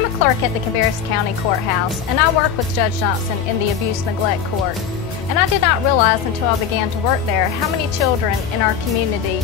I'm a clerk at the Cabarrus County Courthouse, and I work with Judge Johnson in the Abuse Neglect Court. And I did not realize until I began to work there how many children in our community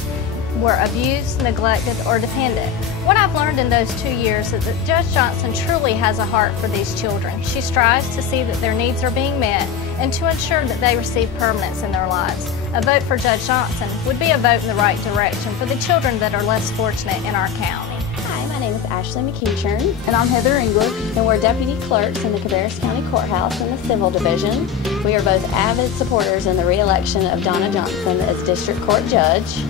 were abused, neglected, or dependent. What I've learned in those 2 years is that Judge Johnson truly has a heart for these children. She strives to see that their needs are being met and to ensure that they receive permanence in their lives. A vote for Judge Johnson would be a vote in the right direction for the children that are less fortunate in our county. Hi, my name is Ashley McEachern. And I'm Heather English. And we're deputy clerks in the Cabarrus County Courthouse in the Civil Division. We are both avid supporters in the re-election of Donna Johnson as District Court Judge.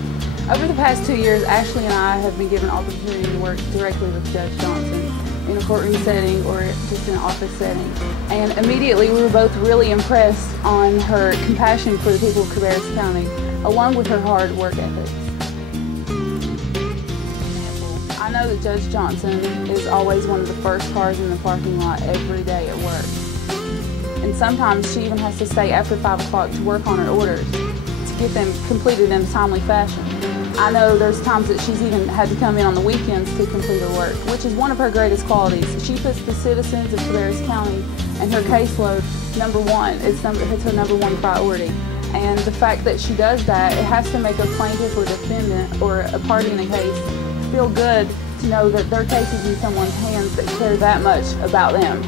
Over the past 2 years, Ashley and I have been given opportunity to work directly with Judge Johnson in a courtroom setting or just in an office setting. And immediately we were both really impressed on her compassion for the people of Cabarrus County, along with her hard work ethics. I know that Judge Johnson is always one of the first cars in the parking lot every day at work. And sometimes she even has to stay after 5 o'clock to work on her orders to get them completed in a timely fashion. I know there's times that she's even had to come in on the weekends to complete her work, which is one of her greatest qualities. She puts the citizens of Cabarrus County and her caseload number one. It's her number one priority. And the fact that she does that, it has to make a plaintiff or defendant or a party in a case feel good to know that their case is in someone's hands that care that much about them.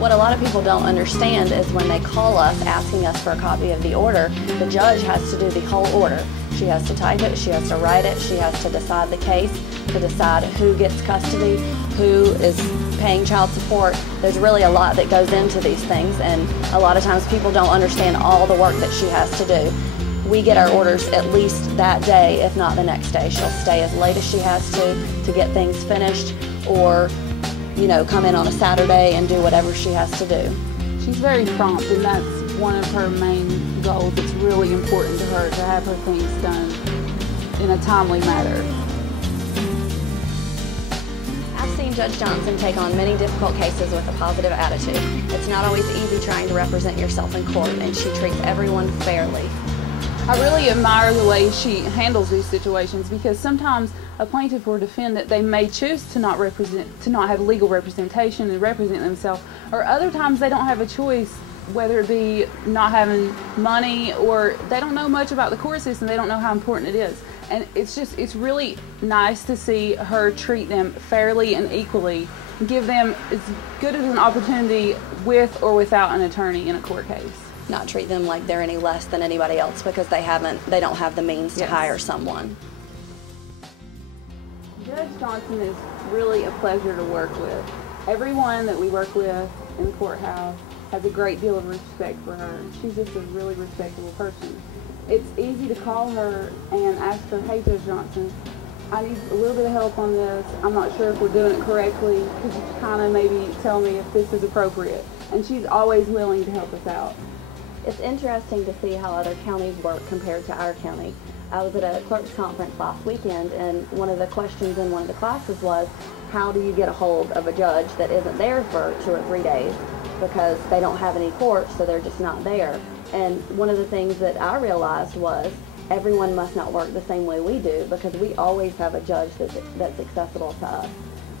What a lot of people don't understand is when they call us asking us for a copy of the order, the judge has to do the whole order. She has to type it, she has to write it, she has to decide the case, to decide who gets custody, who is paying child support. There's really a lot that goes into these things, and a lot of times people don't understand all the work that she has to do. We get our orders at least that day, if not the next day. She'll stay as late as she has to get things finished, or come in on a Saturday and do whatever she has to do. She's very prompt, and that's one of her main goals. It's really important to her to have her things done in a timely manner. I've seen Judge Johnson take on many difficult cases with a positive attitude. It's not always easy trying to represent yourself in court, and she treats everyone fairly. I really admire the way she handles these situations, because sometimes a plaintiff or defendant, they may choose to not have legal representation and represent themselves, or other times they don't have a choice, whether it be not having money or they don't know much about the court system, they don't know how important it is. And it's really nice to see her treat them fairly and equally, give them as good as an opportunity with or without an attorney in a court case. Not treat them like they're any less than anybody else because they don't have the means to hire someone. Judge Johnson is really a pleasure to work with. Everyone that we work with in the courthouse has a great deal of respect for her. She's just a really respectable person. It's easy to call her and ask her, "Hey, Judge Johnson, I need a little bit of help on this. I'm not sure if we're doing it correctly. Could you kind of maybe tell me if this is appropriate?" And she's always willing to help us out. It's interesting to see how other counties work compared to our county. I was at a clerk's conference last weekend, and one of the questions in one of the classes was, how do you get a hold of a judge that isn't there for 2 or 3 days? Because they don't have any courts, so they're just not there. And one of the things that I realized was everyone must not work the same way we do, because we always have a judge that's accessible to us.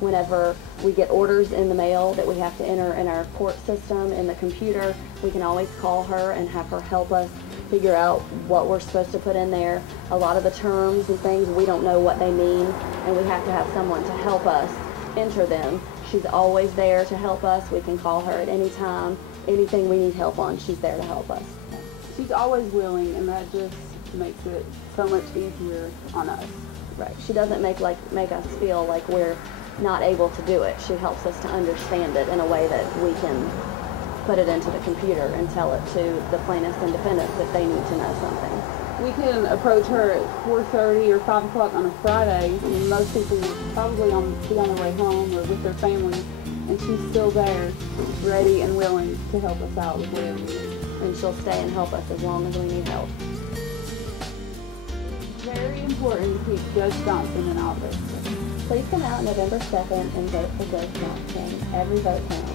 Whenever we get orders in the mail that we have to enter in our court system in the computer, we can always call her and have her help us figure out what we're supposed to put in there. A lot of the terms and things, we don't know what they mean, and we have to have someone to help us enter them. She's always there to help us. We can call her at any time. Anything we need help on, she's there to help us. She's always willing, and that just makes it so much easier on us. Right. She doesn't make us feel like we're not able to do it. She helps us to understand it in a way that we can put it into the computer and tell it to the plaintiffs and defendants if they need to know something. We can approach her at 4:30 or 5 o'clock on a Friday, and most people will probably be on their way home or with their families, and she's still there, ready and willing to help us out with whatever we need. And she'll stay and help us as long as we need help. It's very important to keep Judge Johnson in office. Please come out November 2nd and vote for Judge Johnson. Every vote counts.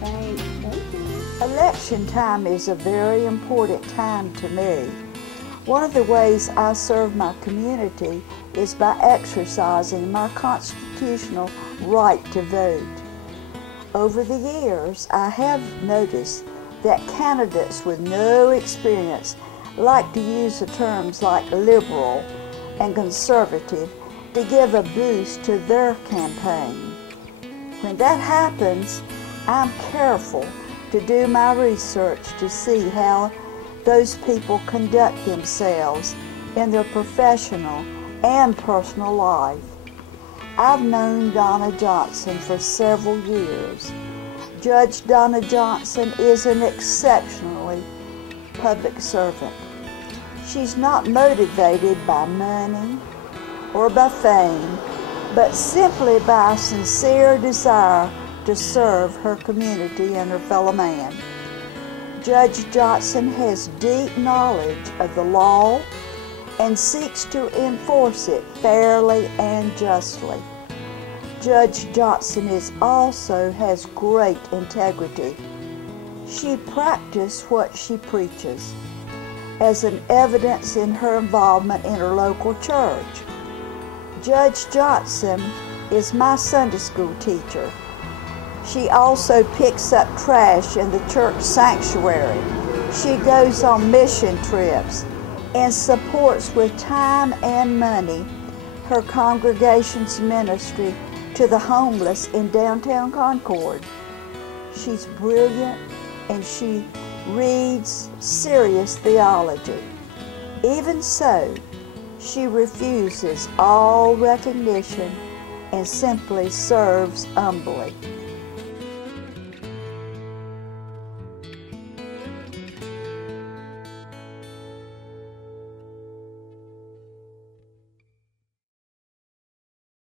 Thank you. Election time is a very important time to me. One of the ways I serve my community is by exercising my constitutional right to vote. Over the years, I have noticed that candidates with no experience like to use the terms like liberal and conservative to give a boost to their campaign. When that happens, I'm careful to do my research to see how those people conduct themselves in their professional and personal life. I've known Donna Johnson for several years. Judge Donna Johnson is an exceptionally public servant. She's not motivated by money or by fame, but simply by a sincere desire to serve her community and her fellow man. Judge Johnson has deep knowledge of the law and seeks to enforce it fairly and justly. Judge Johnson also has great integrity. She practices what she preaches, as an evidence in her involvement in her local church. Judge Johnson is my Sunday school teacher. She also picks up trash in the church sanctuary. She goes on mission trips and supports with time and money her congregation's ministry to the homeless in downtown Concord. She's brilliant and she reads serious theology. Even so, she refuses all recognition and simply serves humbly.